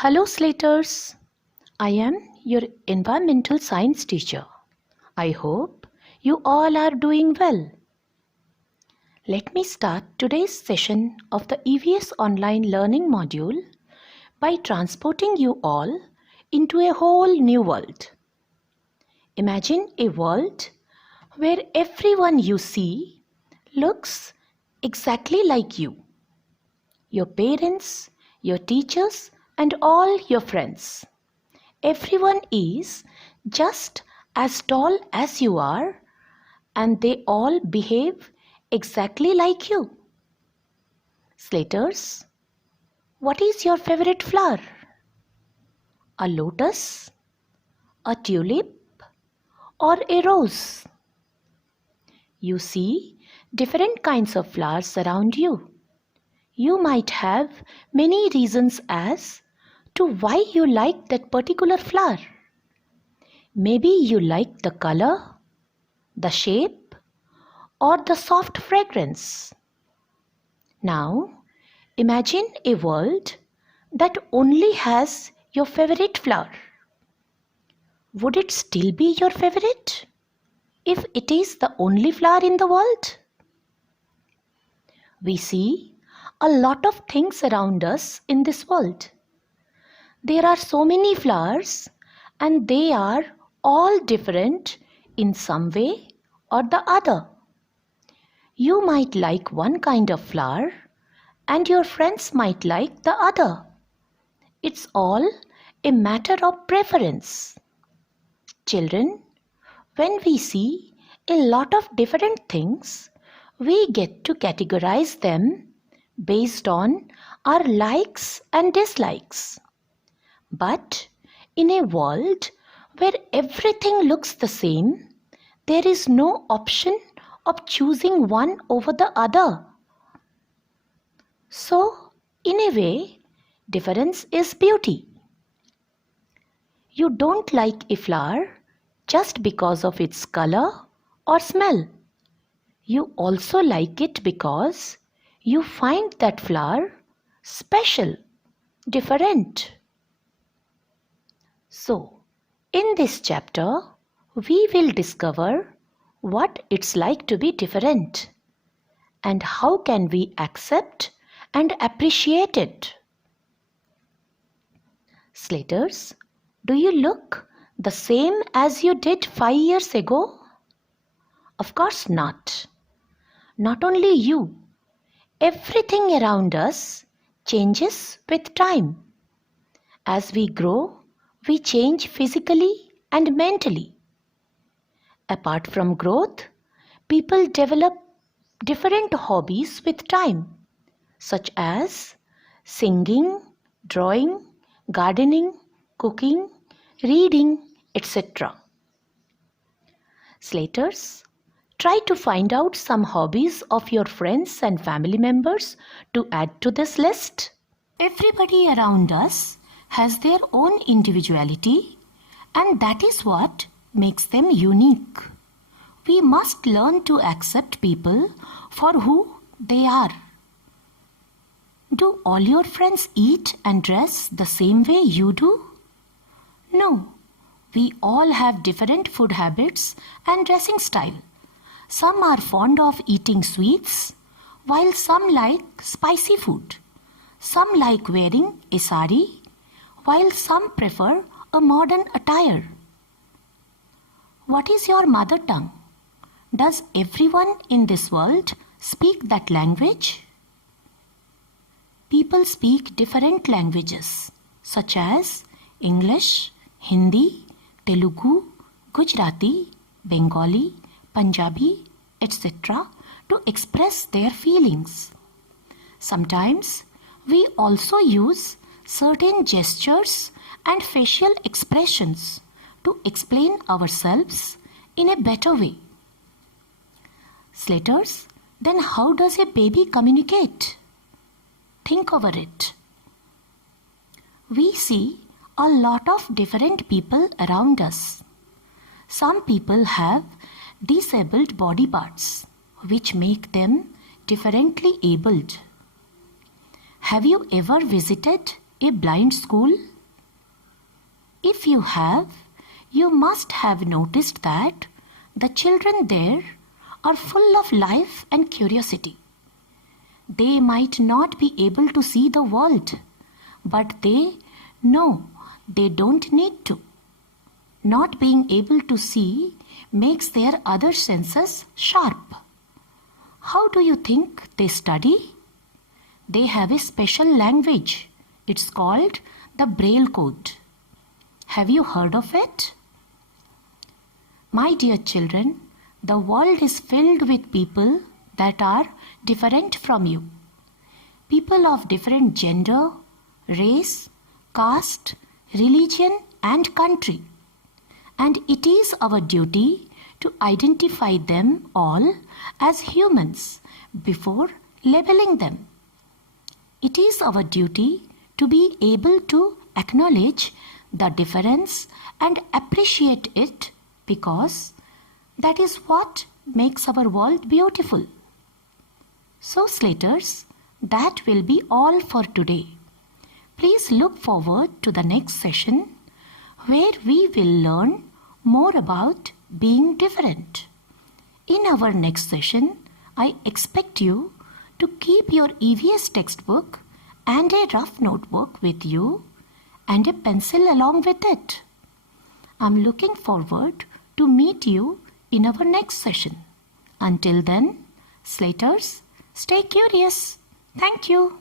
Hello, Slaters. I am your environmental science teacher. I hope you all are doing well. Let me start today's session of the EVS online learning module by transporting you all into a whole new world. Imagine a world where everyone you see looks exactly like you. Your parents, your teachers, and all your friends. Everyone is just as tall as you are, and they all behave exactly like you. Slaters, what is your favorite flower? A lotus, a tulip, or a rose? You see different kinds of flowers around you. You might have many reasons as to why you like that particular flower. Maybe you like the color, the shape, or the soft fragrance. Now, imagine a world that only has your favorite flower. Would it still be your favorite if it is the only flower in the world? We see a lot of things around us in this world. There are so many flowers and they are all different in some way or the other. You might like one kind of flower and your friends might like the other. It's all a matter of preference. Children, when we see a lot of different things, we get to categorize them based on our likes and dislikes. But in a world where everything looks the same, there is no option of choosing one over the other. So, in a way, difference is beauty. You don't like a flower just because of its color or smell. You also like it because you find that flower special, different. So, in this chapter, we will discover what it's like to be different and how can we accept and appreciate it. Slaters, do you look the same as you did 5 years ago? Of course not. Not only you, everything around us changes with time. As we grow, we change physically and mentally. Apart from growth, people develop different hobbies with time, such as singing, drawing, gardening, cooking, reading, etc. Slaters, try to find out some hobbies of your friends and family members to add to this list. Everybody around us has their own individuality, and that is what makes them unique. We must learn to accept people for who they are. Do all your friends eat and dress the same way you do? No. We all have different food habits and dressing style. Some are fond of eating sweets, while some like spicy food. Some like wearing a sari, while some prefer a modern attire. What is your mother tongue? Does everyone in this world speak that language? People speak different languages such as English, Hindi, Telugu, Gujarati, Bengali, Punjabi, etc. to express their feelings. Sometimes we also use certain gestures and facial expressions to explain ourselves in a better way. Slaters, then how does a baby communicate? Think over it. We see a lot of different people around us. Some people have disabled body parts which make them differently abled. Have you ever visited a blind school? If you have, you must have noticed that the children there are full of life and curiosity. They might not be able to see the world, but they know they don't need to. Not being able to see makes their other senses sharp. How do you think they study? They have a special language. It's called the Braille Code. Have you heard of it? My dear children, the world is filled with people that are different from you. People of different gender, race, caste, religion and country. And it is our duty to identify them all as humans before labeling them. It is our duty to be able to acknowledge the difference and appreciate it, because that is what makes our world beautiful. So Slaters, that will be all for today. Please look forward to the next session where we will learn more about being different. In our next session, I expect you to keep your EVS textbook and a rough notebook with you and a pencil along with it. I'm looking forward to meet you in our next session. Until then, Slaters, stay curious. Thank you.